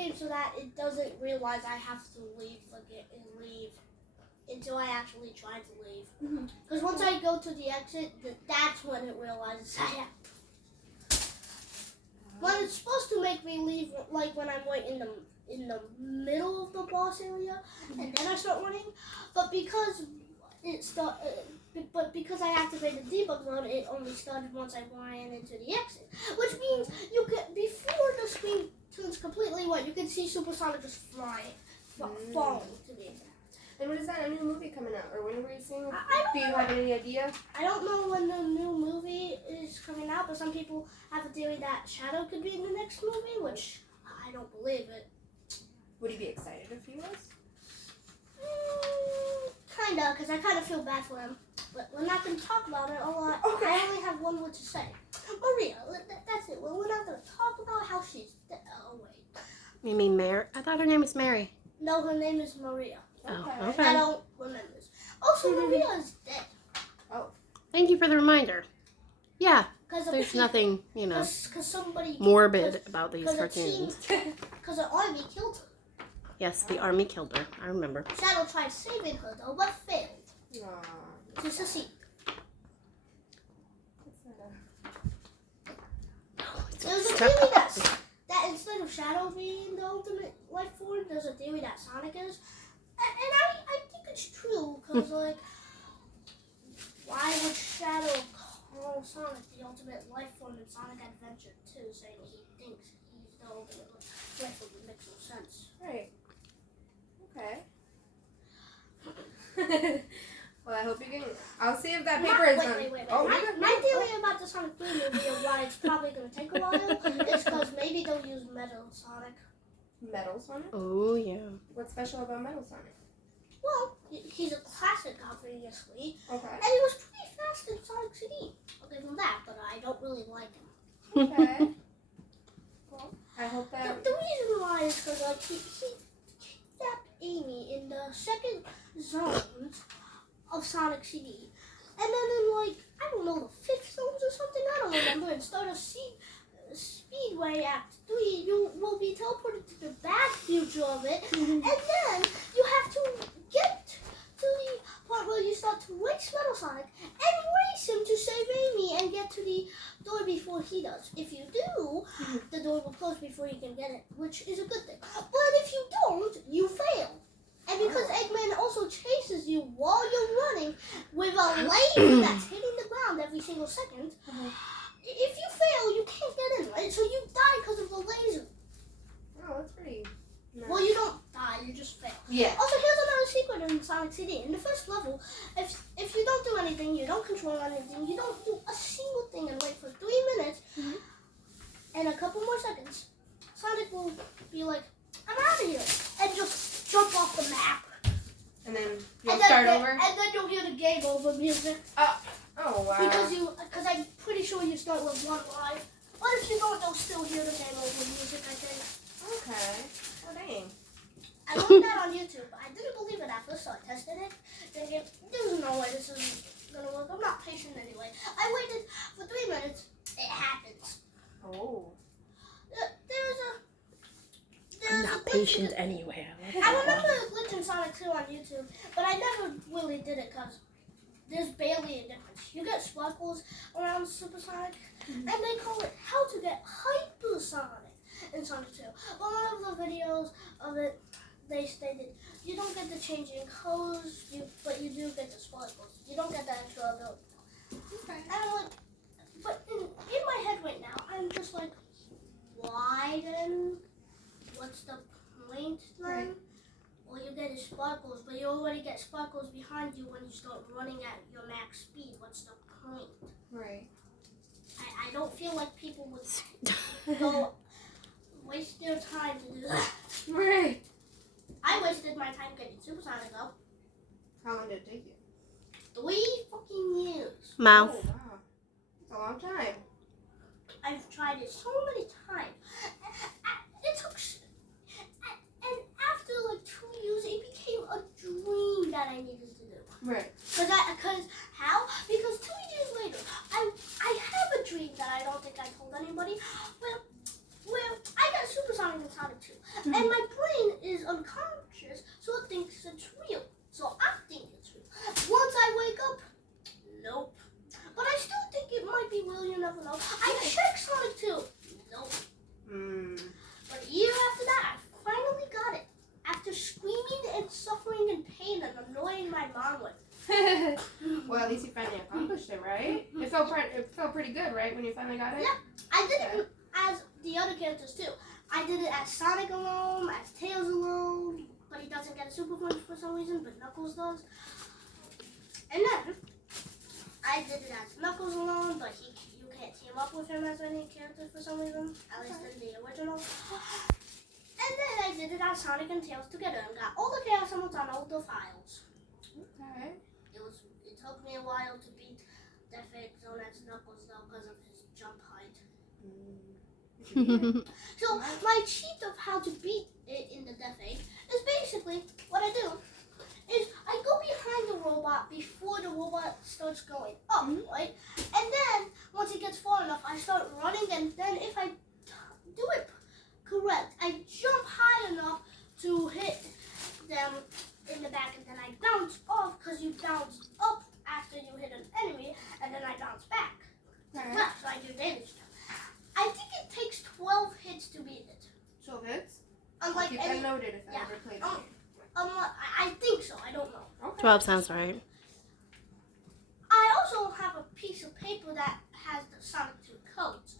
game so that it doesn't realize I have to leave until I actually try to leave. Because once I go to the exit, that's when it realizes I have. When it's supposed to make me leave, like when I'm right in the middle of the boss area, and then I start running. But because because I activated debug mode, it only started once I ran into the exit. Which means you can, before the screen turns completely white, you can see Supersonic just falling to the exit. And when is that a new movie coming out, or when were you seeing it? Do you have any idea? I don't know when the new movie is coming out, but some people have a theory that Shadow could be in the next movie, which I don't believe it. Would you be excited if he was? Kinda, because I kind of feel bad for him. But we're not going to talk about it a lot. Okay. I only have one word to say. Maria, that's it. Well, we're not going to talk about how she's dead. Oh, wait. You mean Mary? I thought her name was Mary. No, her name is Maria. Oh, I okay. don't remember this. Also, Maria is dead. Oh. Thank you for the reminder. Yeah, there's people, nothing, Cause somebody morbid about these cartoons. Because the army killed her. Yes, the army killed her. I remember. Shadow tried saving her, though, but failed. Aww. To succeed. There's a theory that instead of Shadow being the ultimate life form, there's a theory that Sonic is. And I think it's true, because, like, why would Shadow call Sonic the ultimate life form in Sonic Adventure 2, saying he thinks he's the ultimate life form? It makes no sense. Right. Okay. Well, I hope you can. I'll see if that paper is done. Wait. Oh, my theory about the Sonic 3 movie of why it's probably going to take a while is because maybe they'll use Metal Sonic. Metal Sonic? Oh, yeah. What's special about Metal Sonic? Well, he's a classic, obviously. Okay. And he was pretty fast in Sonic CD. I'll give him that, but I don't really like him. Okay. Well, I hope that. The reason why is because like he kidnapped Amy in the second zone of Sonic CD. And then in like, I don't know, the fifth zones or something, I don't remember, and start a Speedway Act 3, you will be teleported to the bad future of it, and then you have to get to the part where you start to race Metal Sonic and race him to save Amy and get to the door before he does. If you do, the door will close before you can get it, which is a good thing. But if you don't, you fail. And because Eggman also chases you while you're running with a laser that's hitting the ground every single second, if you fail, you can't get in, right? So you die because of the laser. Oh, that's pretty nice. Well, you don't die, you just fail. Yeah. Also, here's another secret in Sonic CD. In the first level, if you don't do anything, you don't control anything, you don't do a single thing and wait for 3 minutes and a couple more seconds, Sonic will be like, I'm out of here, and just jump off the map. And then you'll start over? And then you'll hear the game over music. Oh, wow. Because I'm pretty sure you start with 1 life. But if you don't, you'll still hear the game over music, I think. Okay. Oh, dang. I learned that on YouTube. I didn't believe it at first, so I tested it. Thinking, there's no way this is going to work. I'm not patient anyway. I waited for 3 minutes. It happens. Oh. I'm not patient anyway. I remember a glitch in Sonic 2 on YouTube, but I never really did it because there's barely a difference. You get sparkles around Supersonic, and they call it how to get hypersonic in Sonic 2. Well, one of the videos of it, they stated you don't get the changing colors, but you do get the sparkles. You don't get the extra ability. Okay. And I'm like, but in my head right now, I'm just like, why then? What's the point then? Right. All you get is sparkles, but you already get sparkles behind you when you start running at your max speed. What's the point? Right. I don't feel like people would go waste their time to do that. Right. I wasted my time getting Supersonic up. How long did it take you? 3 fucking years. Mouth. Oh, wow. It's a long time. I've tried it so many times. It took, and after like 2 years, it became a dream that I needed to do. Right. Because how? Because 2 years later, I have a dream that I don't think I told anybody. Where I got Supersonic in Sonic 2, And my brain is unconscious, so it thinks it's real. So I think it's real. Once I wake up, nope. But I still think it might be real, you never know. I checked Sonic 2. Nope. But a year after that, I finally got it. After screaming and suffering and pain and annoying my mom with. Well, at least you finally accomplished it, right? It felt pretty good, right, when you finally got it? Yeah, I did it as the other characters too. I did it as Sonic alone, as Tails alone, but he doesn't get a super punch for some reason, but Knuckles does. And then I did it as Knuckles alone, but you can't team up with him as any characters for some reason, at least in the original. And then I did it as Sonic and Tails together and got all the Chaos Emeralds on all the files. Okay. It took me a while to beat Death Egg Zone as Knuckles though because of his jump height. So my cheat of how to beat it in the Death Egg is basically what I do is I go behind the robot before the robot starts going up, right? And then once it gets far enough, I start running, and then if I do it correct, I jump high enough to hit them in the back, and then I bounce off because you bounce up after you hit an enemy, and then I bounce back. Okay. Well, so I do damage. I think it takes 12 hits to beat it. 12 hits? Unlike Keep that noted if I ever played it. I think so. I don't know. Okay. 12 sounds right. I also have a piece of paper that has the Sonic 2 codes.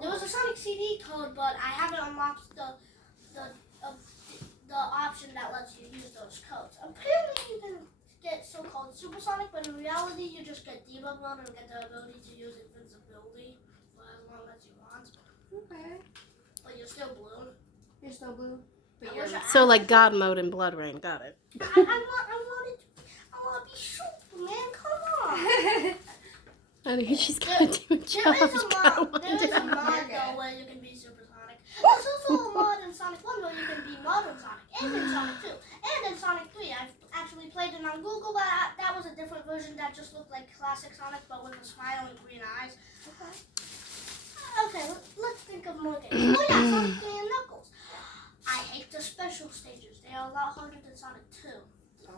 There was a Sonic CD code, but I haven't unlocked the option that lets you use those codes. Apparently, you can get so-called Supersonic, but in reality, you just get debug mode and get the ability to use invincibility for as long as you want. Okay. But you're still blue. You're still blue? But I you're wish I- So like God mode in Blood Rain. Got it. I want to be Superman. Come on. Honey, she's gotta do a job. There is a mod though where you can be Supersonic. There's also a mod in Sonic 1 where you can be Modern Sonic, and in Sonic 2, and in Sonic 3. I've actually played it on Google, but that was a different version that just looked like classic Sonic, but with a smile and green eyes. Okay, let's think of more games. Oh yeah, Sonic 3 and Knuckles. I hate the special stages. They are a lot harder than Sonic 2.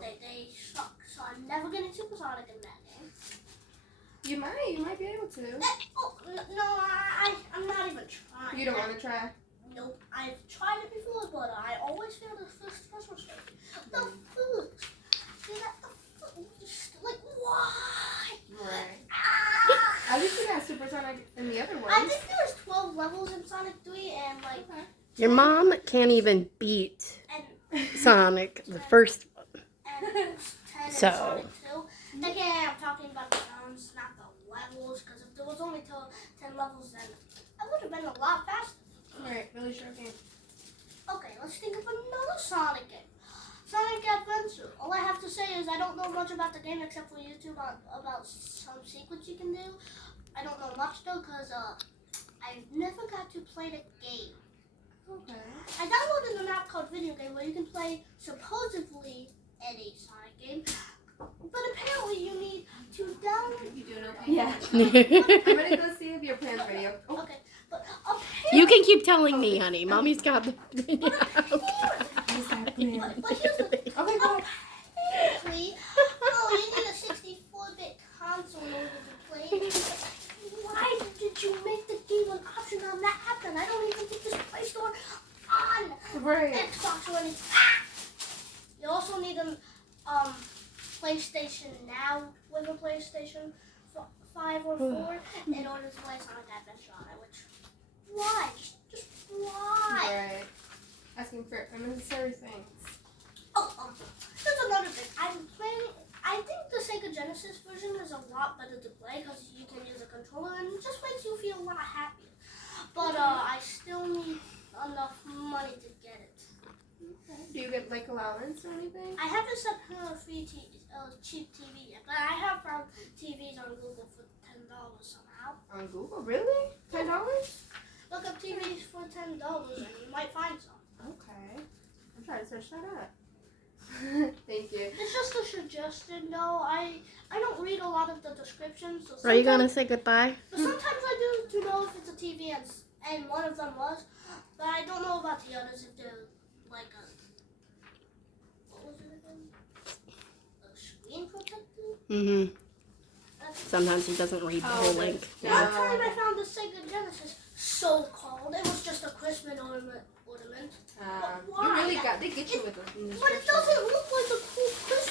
They suck, so I'm never getting Supersonic in that game. You might be able to. No, I'm not even trying. You don't want to try? Nope. I've tried it before, but I always fail the first special stage. The food. See that? The food. Like, why? Right. Ah! At least you got Supersonic in the other ones. I think there was 12 levels in Sonic 3, and like. Okay. Your mom can't even beat Sonic, the first one. And 10 in So. Sonic 2. Again, I'm talking about the zones, not the levels, because if there was only 10 levels, then I would have been a lot faster. Right, really short game. Okay, let's think of another Sonic game. Sonic Adventure. All I have to say is I don't know much about the game except for YouTube about some secrets you can do. I don't know much though because I never got to play the game. Okay. I downloaded an app called Video Game where you can play supposedly any Sonic game, but apparently you need to download. You doing okay? Yeah. I'm gonna go see if your plan's ready. Oh. Okay, but apparently. You can keep telling me, honey. Mommy's got the. But here's the thing. Okay, go ahead. Apparently, you need a 64-bit console in order to play. Why did you make the game an option on that app? Then I don't even think there's a Play Store on Right. Xbox or anything. You also need a PlayStation Now with a PlayStation 5 or 4 in order to play Sonic Adventure on it. Which, why? Just why? Right. Asking for unnecessary things. There's another thing. I think the Sega Genesis version is a lot better to play because you can use a controller and it just makes you feel a lot happier. But I still need enough money to get it. Okay. Do you get like allowance or anything? I haven't set a free cheap TV yet, but I have found TVs on Google for $10 somehow. On Google? Really? $10? Look up TVs for $10 and you might find some. Okay. I'm trying to search that up. Thank you. It's just a suggestion though. I don't read a lot of the descriptions. So Are you gonna say goodbye? But sometimes I do to know if it's a TV and one of them was. But I don't know about the others if they're like a, what was it again? A screen protector? Mm-hmm. Sometimes he doesn't read the whole link. No. One time I found the Sega Genesis so-called. It was just a Christmas ornament. You really got, they get you with this. But it doesn't look like a cool Christmas